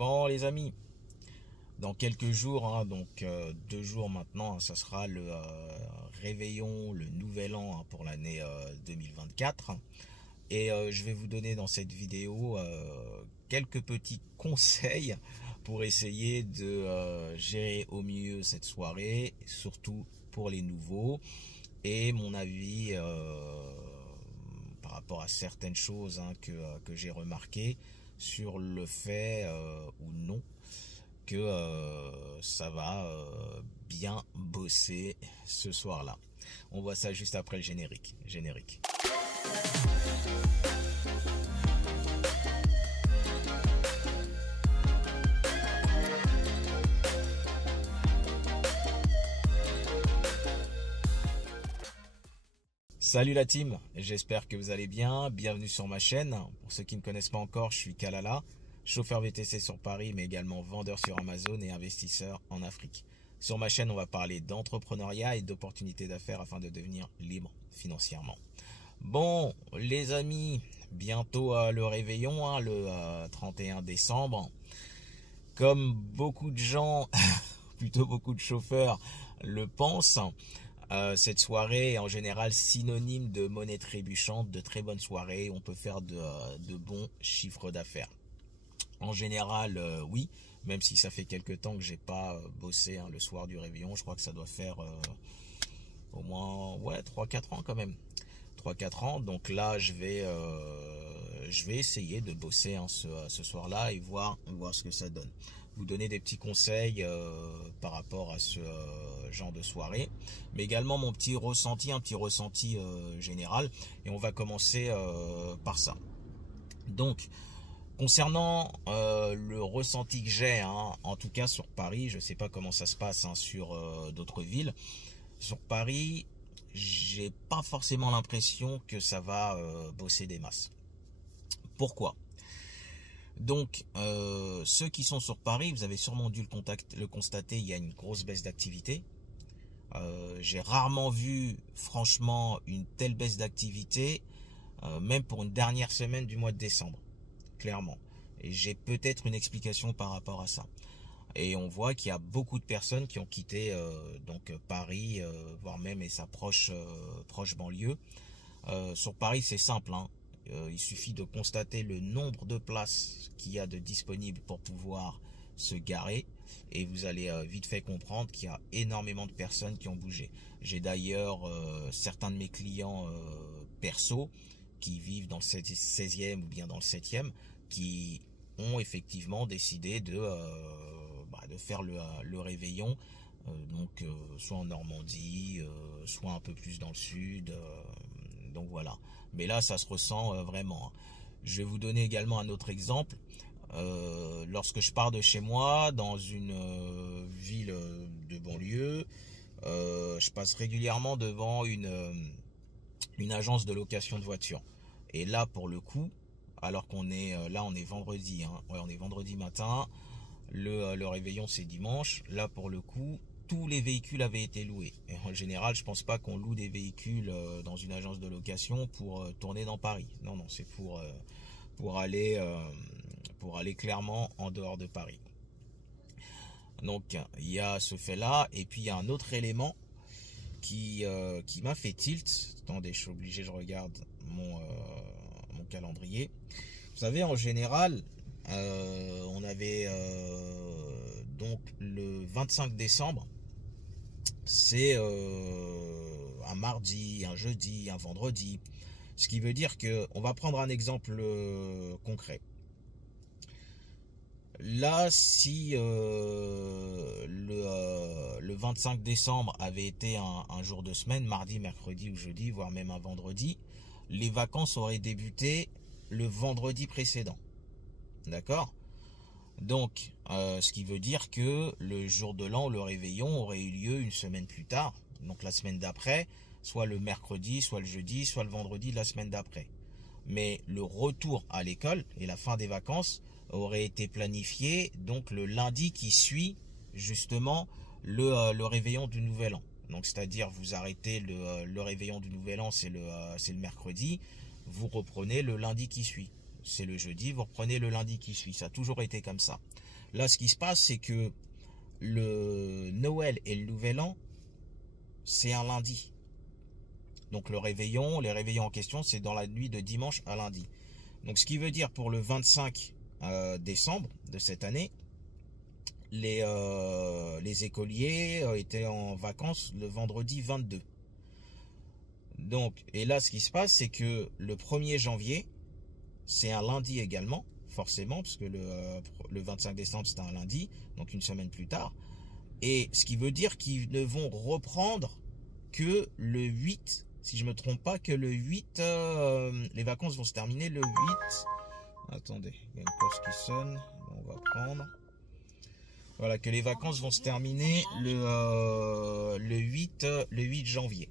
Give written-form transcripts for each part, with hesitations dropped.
Bon les amis, dans quelques jours, donc 2 jours maintenant, ça sera le réveillon, le nouvel an pour l'année 2024. Et je vais vous donner dans cette vidéo quelques petits conseils pour essayer de gérer au mieux cette soirée, surtout pour les nouveaux. Et mon avis par rapport à certaines choses que j'ai remarquées sur le fait ou non que ça va bien bosser ce soir-là. On voit ça juste après le générique. Salut la team, j'espère que vous allez bien, bienvenue sur ma chaîne. Pour ceux qui ne me connaissent pas encore, je suis Kalala, chauffeur VTC sur Paris, mais également vendeur sur Amazon et investisseur en Afrique. Sur ma chaîne, on va parler d'entrepreneuriat et d'opportunités d'affaires afin de devenir libre financièrement. Bon, les amis, bientôt le réveillon, le 31 décembre. Comme beaucoup de gens, plutôt beaucoup de chauffeurs le pensent, cette soirée est en général synonyme de monnaie trébuchante, de très bonnes soirées. On peut faire de bons chiffres d'affaires. En général, oui, même si ça fait quelques temps que j'ai pas bossé le soir du réveillon. Je crois que ça doit faire au moins 3-4 ans quand même. 3-4 ans. Donc là, je vais essayer de bosser ce soir-là et voir ce que ça donne. Vous donner des petits conseils par rapport à ce genre de soirée, mais également mon petit ressenti, un petit ressenti général. Et on va commencer par ça. Donc, concernant le ressenti que j'ai, en tout cas sur Paris, je ne sais pas comment ça se passe sur d'autres villes. Sur Paris, j'ai pas forcément l'impression que ça va bosser des masses. Pourquoi ? Donc, ceux qui sont sur Paris, vous avez sûrement dû le constater, il y a une grosse baisse d'activité. J'ai rarement vu, franchement, une telle baisse d'activité, même pour une dernière semaine du mois de décembre, clairement. Et j'ai peut-être une explication par rapport à ça. Et on voit qu'il y a beaucoup de personnes qui ont quitté Paris, voire même sa proche banlieue. Sur Paris, c'est simple, il suffit de constater le nombre de places qu'il y a de disponibles pour pouvoir se garer et vous allez vite fait comprendre qu'il y a énormément de personnes qui ont bougé. J'ai d'ailleurs certains de mes clients perso qui vivent dans le 16e ou bien dans le 7e qui ont effectivement décidé de faire le réveillon, soit en Normandie, soit un peu plus dans le sud, donc voilà. Mais là, ça se ressent vraiment. Je vais vous donner également un autre exemple. Lorsque je pars de chez moi, dans une ville de banlieue, je passe régulièrement devant une agence de location de voitures. Et là, pour le coup, alors qu'on est là, on est vendredi, on est vendredi matin. Le réveillon, c'est dimanche. Là, pour le coup, tous les véhicules avaient été loués. Et en général, je pense pas qu'on loue des véhicules dans une agence de location pour tourner dans Paris. Non, c'est pour aller clairement en dehors de Paris. Donc, il y a ce fait-là. Et puis, il y a un autre élément qui m'a fait tilt. Attendez, je suis obligé, je regarde mon calendrier. Vous savez, en général, on avait donc le 25 décembre, c'est un mardi, un jeudi, un vendredi. Ce qui veut dire que, on va prendre un exemple concret. Là, si le 25 décembre avait été un jour de semaine, mardi, mercredi ou jeudi, voire même un vendredi, les vacances auraient débuté le vendredi précédent. D'accord ? Donc, ce qui veut dire que le jour de l'an, le réveillon aurait eu lieu une semaine plus tard, donc la semaine d'après, soit le mercredi, soit le jeudi, soit le vendredi de la semaine d'après. Mais le retour à l'école et la fin des vacances aurait été planifié donc le lundi qui suit justement le réveillon du Nouvel An. Donc, c'est-à-dire vous arrêtez le réveillon du Nouvel An, c'est le mercredi, vous reprenez le lundi qui suit. C'est le jeudi, vous reprenez le lundi qui suit. Ça a toujours été comme ça. Là, ce qui se passe, c'est que le Noël et le Nouvel An, c'est un lundi. Donc les réveillons en question, c'est dans la nuit de dimanche à lundi. Donc ce qui veut dire pour le 25 décembre de cette année, les écoliers étaient en vacances le vendredi 22. Donc, et là, ce qui se passe, c'est que le 1er janvier, c'est un lundi également, forcément, parce que le 25 décembre, c'était un lundi, donc une semaine plus tard. Et ce qui veut dire qu'ils ne vont reprendre que le 8, si je ne me trompe pas, que le 8, les vacances vont se terminer le 8. Attendez, il y a une poste qui sonne, on va prendre. Voilà, que les vacances vont se terminer le 8 janvier.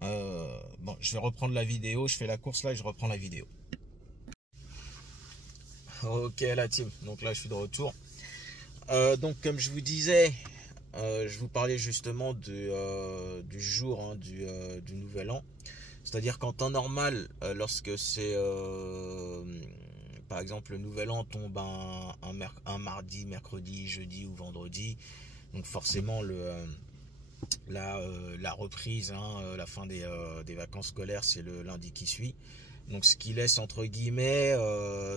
Bon, je vais reprendre la vidéo, je fais la course là et je reprends la vidéo. Ok la team, donc là je suis de retour. Donc comme je vous disais, je vous parlais justement du jour hein, du Nouvel An. C'est-à-dire qu'en temps normal, lorsque c'est par exemple le Nouvel An tombe un mardi, mercredi, jeudi ou vendredi, donc forcément la reprise, hein, la fin des vacances scolaires, c'est le lundi qui suit. Donc ce qui laisse entre guillemets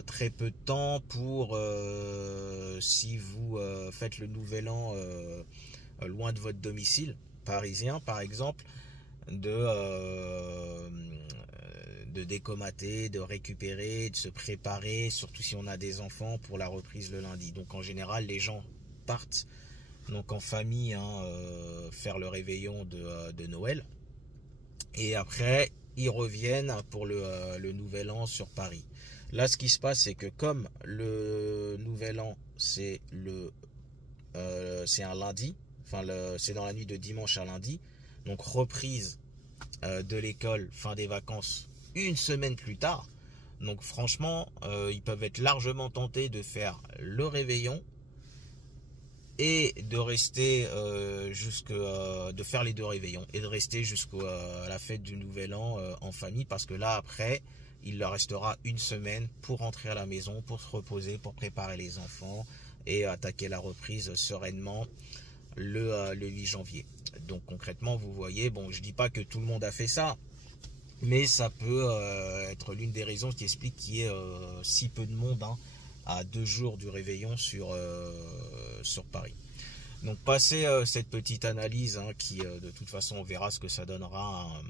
très peu de temps pour si vous faites le Nouvel An loin de votre domicile parisien par exemple, de décomater, de récupérer, de se préparer, surtout si on a des enfants pour la reprise le lundi. Donc en général les gens partent donc en famille hein, faire le réveillon de Noël et après ils reviennent pour le Nouvel An sur Paris. Là ce qui se passe c'est que comme le Nouvel An c'est un lundi, enfin c'est dans la nuit de dimanche à lundi, donc reprise de l'école, fin des vacances une semaine plus tard. Donc franchement ils peuvent être largement tentés de faire le réveillon et de rester de faire les deux réveillons et de rester jusqu'à la fête du Nouvel An en famille, parce que là après il leur restera une semaine pour rentrer à la maison, pour se reposer, pour préparer les enfants et attaquer la reprise sereinement le 8 janvier. Donc concrètement vous voyez, bon je dis pas que tout le monde a fait ça, mais ça peut être l'une des raisons qui explique qu'il y ait si peu de monde hein, à 2 jours du réveillon sur Paris. Donc passé cette petite analyse hein, qui de toute façon on verra ce que ça donnera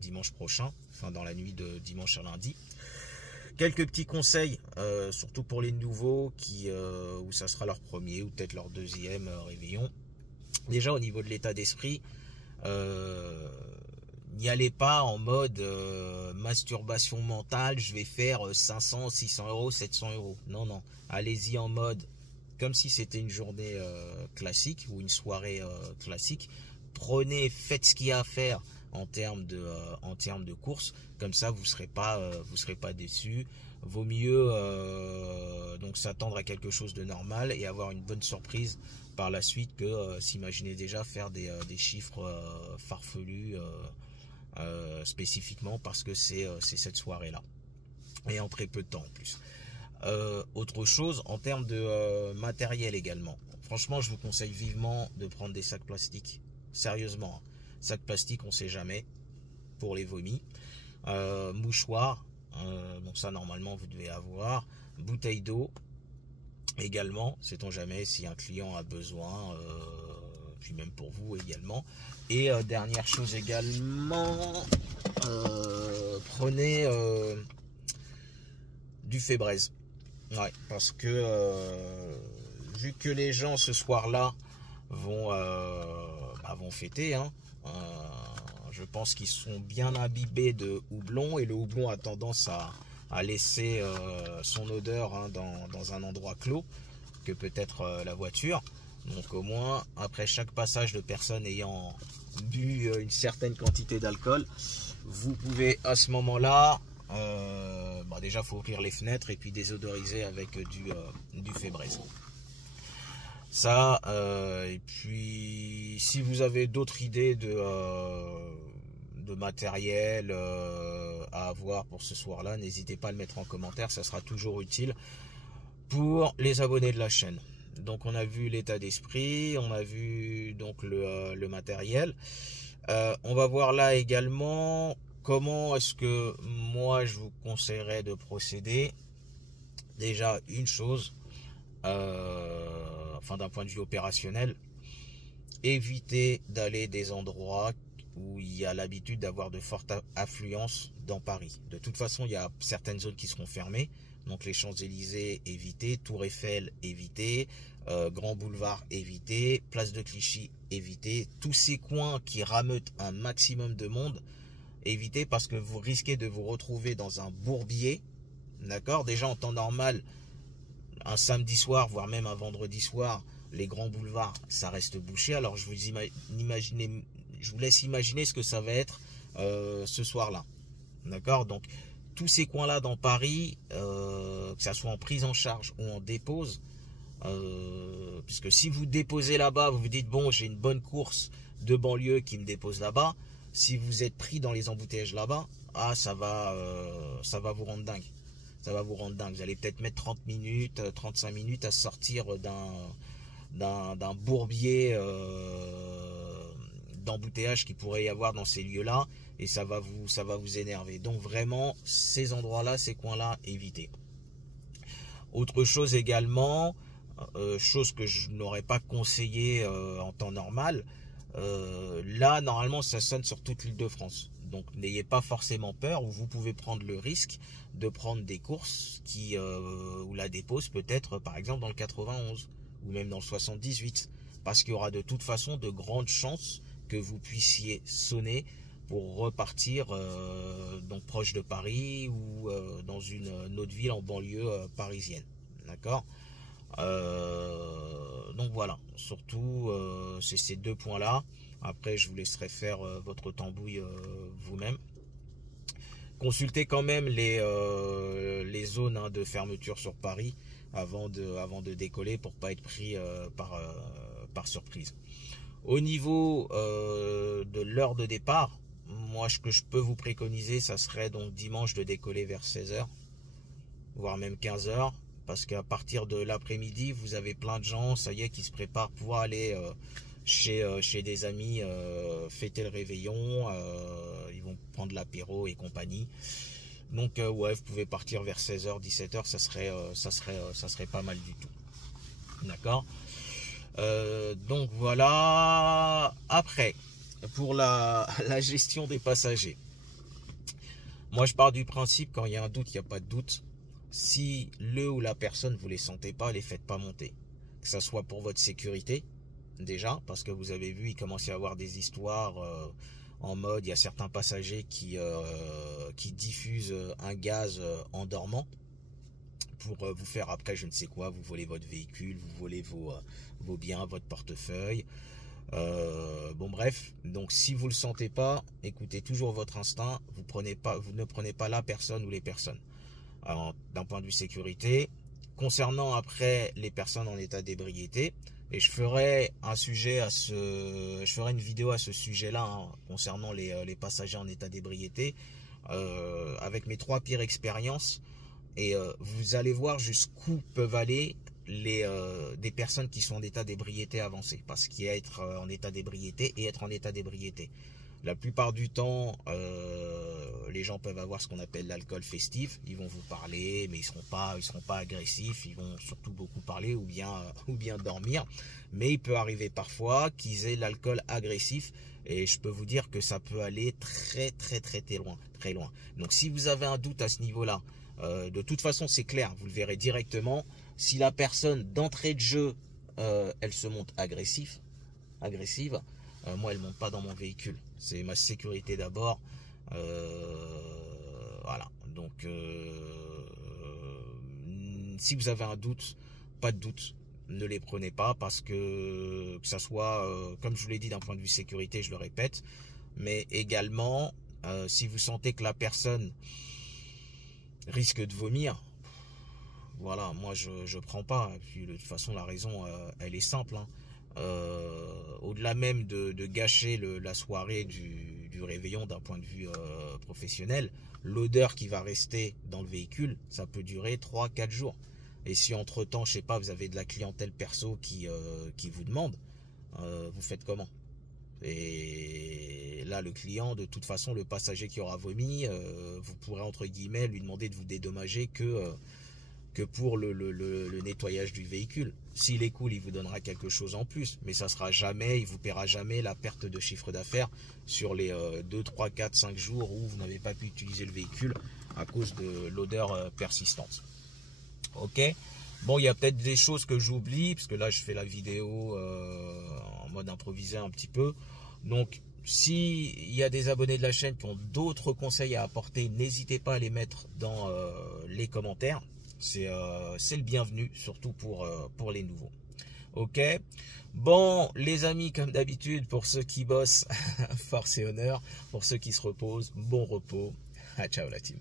dimanche prochain, enfin dans la nuit de dimanche à lundi. Quelques petits conseils, surtout pour les nouveaux où ça sera leur premier ou peut-être leur deuxième réveillon. Déjà au niveau de l'état d'esprit, n'y allez pas en mode masturbation mentale, je vais faire 500, 600 euros, 700 euros. Non, non. Allez-y en mode comme si c'était une journée classique ou une soirée classique. Prenez, faites ce qu'il y a à faire en termes de courses. Comme ça, vous serez pas déçus. Vaut mieux donc s'attendre à quelque chose de normal et avoir une bonne surprise par la suite que s'imaginer déjà faire des chiffres farfelus spécifiquement parce que c'est cette soirée là et en très peu de temps en plus. Autre chose en termes de matériel également, franchement je vous conseille vivement de prendre des sacs plastiques, sérieusement, sacs plastiques on sait jamais pour les vomis, mouchoirs, donc ça normalement vous devez avoir, bouteille d'eau également, sait-on jamais si un client a besoin, puis même pour vous également. Et dernière chose également, prenez du Febreze. Ouais, parce que vu que les gens ce soir-là vont fêter, hein, je pense qu'ils sont bien imbibés de houblon et le houblon a tendance à laisser son odeur hein, dans un endroit clos que peut être la voiture. Donc au moins après chaque passage de personnes ayant bu une certaine quantité d'alcool, vous pouvez à ce moment-là déjà faut ouvrir les fenêtres et puis désodoriser avec du Febreze. Ça et puis si vous avez d'autres idées de matériel à avoir pour ce soir-là, n'hésitez pas à le mettre en commentaire, ça sera toujours utile pour les abonnés de la chaîne. Donc on a vu l'état d'esprit, on a vu donc le matériel. On va voir là également comment est-ce que moi je vous conseillerais de procéder. Déjà une chose, enfin d'un point de vue opérationnel, évitez d'aller des endroits où il y a l'habitude d'avoir de fortes affluences dans Paris. De toute façon, il y a certaines zones qui seront fermées. Donc les Champs-Élysées, évitez. Tour Eiffel, évitez. Grand Boulevard, évitez. Place de Clichy, évitez. Tous ces coins qui rameutent un maximum de monde, évitez, parce que vous risquez de vous retrouver dans un bourbier. D'accord? Déjà en temps normal, un samedi soir, voire même un vendredi soir, les grands boulevards, ça reste bouché. Alors je vous laisse imaginer ce que ça va être ce soir-là. D'accord? Donc tous ces coins-là dans Paris, que ça soit en prise en charge ou en dépose, puisque si vous déposez là-bas, vous vous dites bon, j'ai une bonne course de banlieue qui me dépose là-bas. Si vous êtes pris dans les embouteillages là-bas, ça va vous rendre dingue. Ça va vous rendre dingue. Vous allez peut-être mettre 30 minutes, 35 minutes à sortir d'un bourbier d'embouteillage qu'il pourrait y avoir dans ces lieux-là, et ça va vous énerver. Donc vraiment, ces endroits-là, ces coins-là, évitez. Autre chose également, chose que je n'aurais pas conseillé en temps normal, là normalement ça sonne sur toute l'Île-de-France. Donc n'ayez pas forcément peur, ou vous pouvez prendre le risque de prendre des courses où la dépose peut être par exemple dans le 91 ou même dans le 78, parce qu'il y aura de toute façon de grandes chances que vous puissiez sonner pour repartir donc proche de Paris ou dans une autre ville en banlieue parisienne. D'accord? Donc voilà, surtout c'est ces deux points là. Après je vous laisserai faire votre tambouille vous-même. Consultez quand même les zones de fermeture sur Paris avant de décoller, pour pas être pris par surprise. Au niveau de l'heure de départ, moi ce que je peux vous préconiser, ça serait donc dimanche de décoller vers 16h, voire même 15h. Parce qu'à partir de l'après-midi, vous avez plein de gens, ça y est, qui se préparent pour aller chez des amis fêter le réveillon. Ils vont prendre l'apéro et compagnie. Donc ouais, vous pouvez partir vers 16h, 17h, ça serait pas mal du tout. D'accord? Donc voilà. Après, pour la gestion des passagers, moi je pars du principe, quand il y a un doute, il n'y a pas de doute. Si le ou la personne, vous ne les sentez pas, les faites pas monter. Que ça soit pour votre sécurité, déjà, parce que vous avez vu, il commence à y avoir des histoires en mode, il y a certains passagers qui diffusent un gaz en dormant pour vous faire après je ne sais quoi, vous volez votre véhicule, vous volez vos biens, votre portefeuille. Bon bref, donc si vous ne le sentez pas, écoutez toujours votre instinct, vous ne prenez pas la personne ou les personnes. D'un point de vue sécurité. Concernant après les personnes en état d'ébriété, et je ferai une vidéo à ce sujet-là, concernant les passagers en état d'ébriété, avec mes 3 pires expériences, et vous allez voir jusqu'où peuvent aller des personnes qui sont en état d'ébriété avancé, parce qu'il y a être en état d'ébriété et être en état d'ébriété. La plupart du temps, les gens peuvent avoir ce qu'on appelle l'alcool festif. Ils vont vous parler, mais ils seront pas agressifs. Ils vont surtout beaucoup parler ou bien dormir. Mais il peut arriver parfois qu'ils aient l'alcool agressif. Et je peux vous dire que ça peut aller très loin. Donc si vous avez un doute à ce niveau-là, de toute façon c'est clair, vous le verrez directement. Si la personne d'entrée de jeu, elle se montre agressive, moi elle monte pas dans mon véhicule. C'est ma sécurité d'abord. Voilà. Donc si vous avez un doute, pas de doute, ne les prenez pas, parce que ça soit, comme je vous l'ai dit, d'un point de vue sécurité, je le répète, mais également si vous sentez que la personne risque de vomir, voilà, moi je prends pas. Et puis de toute façon la raison elle est simple, hein. Au-delà même de gâcher la soirée du réveillon d'un point de vue professionnel, l'odeur qui va rester dans le véhicule, ça peut durer 3-4 jours. Et si entre-temps, je sais pas, vous avez de la clientèle perso qui vous demande, vous faites comment? Et là, le client, de toute façon, le passager qui aura vomi, vous pourrez entre guillemets lui demander de vous dédommager que pour le nettoyage du véhicule. S'il est cool, il vous donnera quelque chose en plus, mais ça sera jamais, il vous paiera jamais la perte de chiffre d'affaires sur les 2, 3, 4, 5 jours où vous n'avez pas pu utiliser le véhicule à cause de l'odeur persistante. Ok. Bon, il y a peut-être des choses que j'oublie, parce que là, je fais la vidéo en mode improvisé un petit peu. Donc, s'il y a des abonnés de la chaîne qui ont d'autres conseils à apporter, n'hésitez pas à les mettre dans les commentaires. C'est le bienvenu, surtout pour les nouveaux. Ok. Bon, les amis, comme d'habitude, pour ceux qui bossent, force et honneur. Pour ceux qui se reposent, bon repos. Ah, ciao la team.